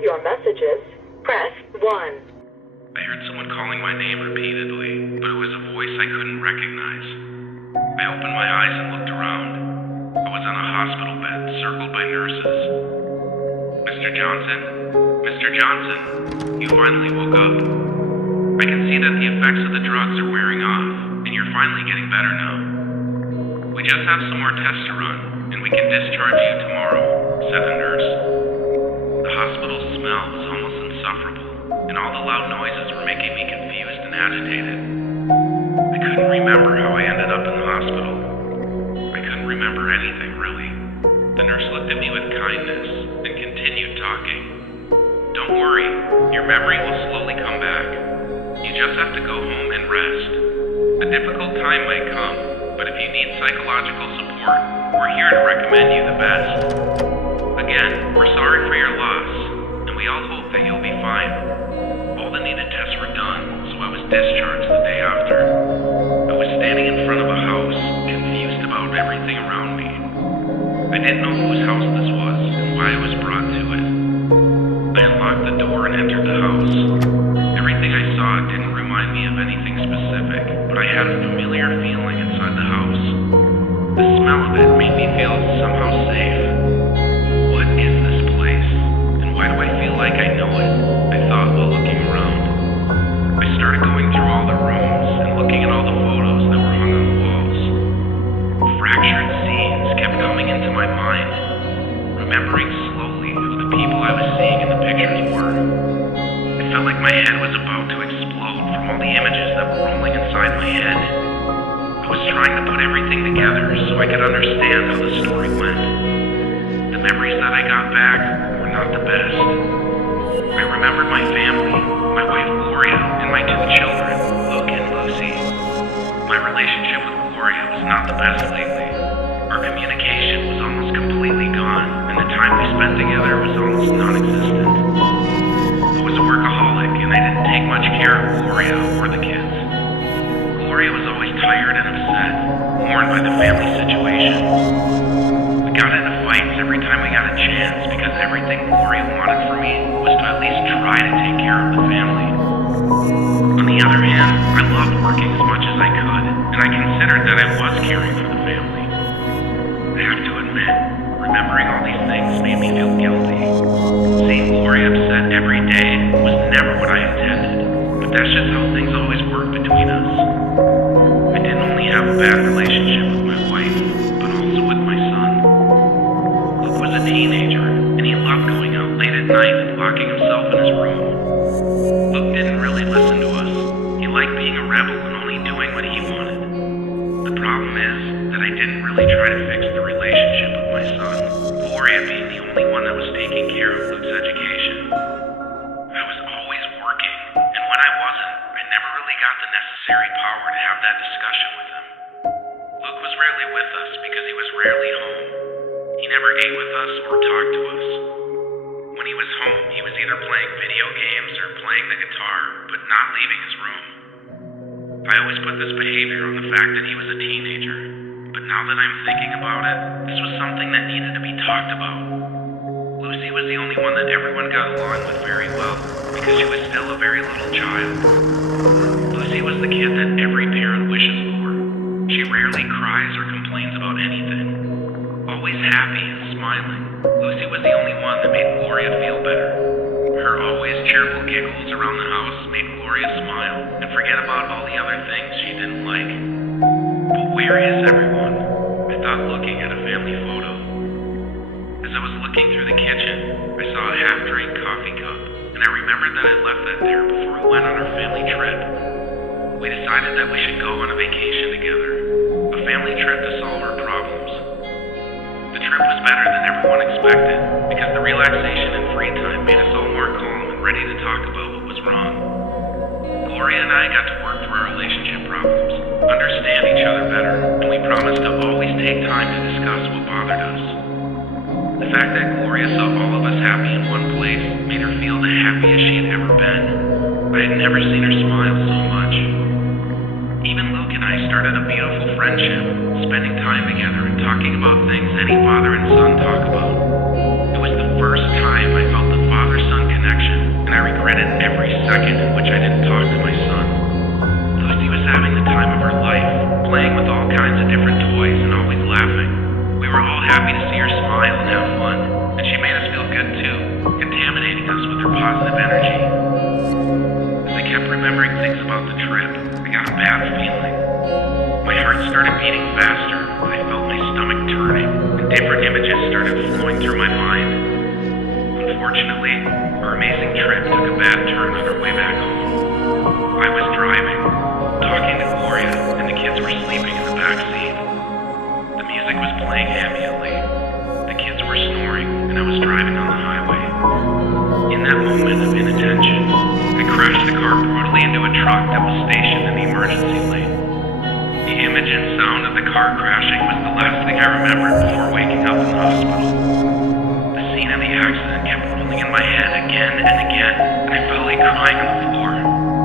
leave your messages, press 1. I heard someone calling my name repeatedly, but it was a voice I couldn't recognize. I opened my eyes and looked around. I was on a hospital bed, circled by nurses. Mr. Johnson? Mr. Johnson, you finally woke up. I can see that the effects of the drugs are wearing off, and you're finally getting better now. We just have some more tests to run, and we can discharge you tomorrow, said the nurse. The hospital smell was almost insufferable, and all the loud noises were making me confused and agitated. I couldn't remember how I ended up in the hospital. I couldn't remember anything, really. The nurse looked at me with kindness and continued talking. Don't worry, your memory will slowly come back. You just have to go home and rest. A difficult time might come, but if you need psychological support, we're here to recommend you the best. Again, we're sorry for your loss, and we all hope that you'll be fine. All the needed tests were done, so I was discharged the day after. I was standing in front of a house, confused about everything around me. I didn't know whose house this was and why I was brought to it. I unlocked the door and entered the house. Everything I saw didn't remind me of anything specific, but I had a familiar feeling inside the house. The smell of it made me feel somehow safe. What is this place? And why do I feel like I know it? I thought while looking around. I started going through all the rooms and looking at all the photos that were hung on the walls. Fractured scenes kept coming into my mind, remembering slowly who the people I was seeing in the pictures were. It felt like my head was about to explode from all the images that were rolling inside my head. I was trying to put everything together so I could understand how the story went. The memories that I got back were not the best. I remembered my family, my wife Gloria, and my 2 children, Luke and Lucy. My relationship with Gloria was not the best lately. Our communication was almost completely gone, and the time we spent together was almost non-existent. I was a workaholic, and I didn't take much care of Gloria or the kids. Gloria was always tired and upset, mourned by the family situation. We got into fights every time we got a chance because everything Gloria wanted from me was to at least try to take care of the family. On the other hand, I loved working as much as I could, and I considered that I was caring for the family. I have to admit, remembering all these things made me feel guilty. Seeing Gloria upset every day was never what I intended, but that's just how things always work between us. I didn't only have a bad relationship with my wife, but also with my son. Luke was a teenager, and he loved going out late at night and locking himself in his room. Luke didn't really listen to us. He liked being a rebel and only doing what he wanted. The problem is that I didn't really try to fix the relationship with my son, Gloria being the only one that was taking care of Luke's education. I was always working, and when I wasn't, I never really got the necessary power to have that discussion with him. Luke was rarely with us because he was rarely home. He never ate with us or talked to us. When he was home, he was either playing video games or playing the guitar, but not leaving his room. I always put this behavior on the fact that he was a teenager, but now that I'm thinking about it, this was something that needed to be talked about. Lucy was the only one that everyone got along with very well, because she was still a very little child. Lucy was the kid that every parent wishes for. She rarely cries or complains about anything. Always happy and smiling, Lucy was the only one that made Gloria feel better. Her always cheerful giggles around the house made Gloria smile and forget about all the other things she didn't like. But where is everyone? I thought, looking at a family photo. As I was looking through the kitchen, I saw a half-drained coffee cup, and I remembered that I left that there before we went on our family trip. We decided that we should go on a vacation together, a family trip to solve our problems. The trip was better than everyone expected, because the relaxation and free time made us all more calm and ready to talk about what was wrong. Gloria and I got to work through our relationship problems, understand each other better, and we promised to always take time to discuss what bothered us. The fact that Gloria saw all of us happy in one place made her feel the happiest she had ever been. I had never seen her smile so much. Even Luke and I started a beautiful friendship, spending time together and talking about things any father and son talk about. It was the first time I felt the father-son connection us with their positive energy. As I kept remembering things about the trip, I got a bad feeling. My heart started beating faster, and I felt my stomach turning, and different images started flowing through my mind. Unfortunately, our amazing trip took a bad turn on our way back home. I was driving, talking to Gloria, and the kids were sleeping in the back seat. The music was playing ambiently. The kids were snoring, and I was driving on the highway. In that moment of inattention, I crashed the car brutally into a truck that was stationed in the emergency lane. The image and sound of the car crashing was the last thing I remembered before waking up in the hospital. The scene of the accident kept rolling in my head again and again, and I felt like crying on the floor,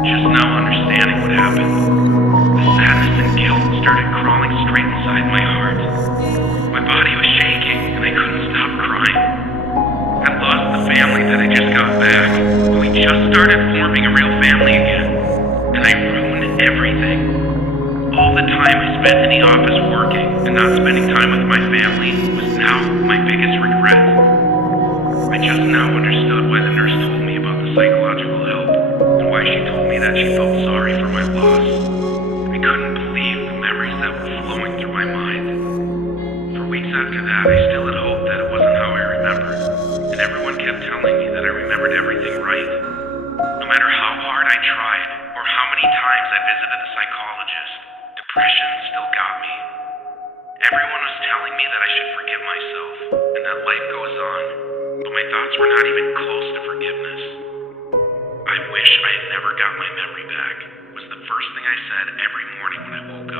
just now understanding what happened. The sadness and guilt started crawling straight inside my heart. My body was shaking, and I couldn't stop crying. I'd lost the family that I just got back, and we just started forming a real family again, and I ruined everything. All the time I spent in the office working and not spending time with my family was now my biggest regret. I just now understood why the nurse told me about the psychological help, and why she told me that she felt sorry for my loss. I couldn't believe the memories that were flowing through my mind. For weeks after that, I still had hope that it wasn't how I remembered, and everyone kept telling me that I remembered everything right. No matter how hard I tried, or how many times I visited the psychologist, depression still got me. Everyone was telling me that I should forgive myself, and that life goes on, but my thoughts were not even close to forgiveness. I wish I had never got my memory back, was the first thing I said every morning when I woke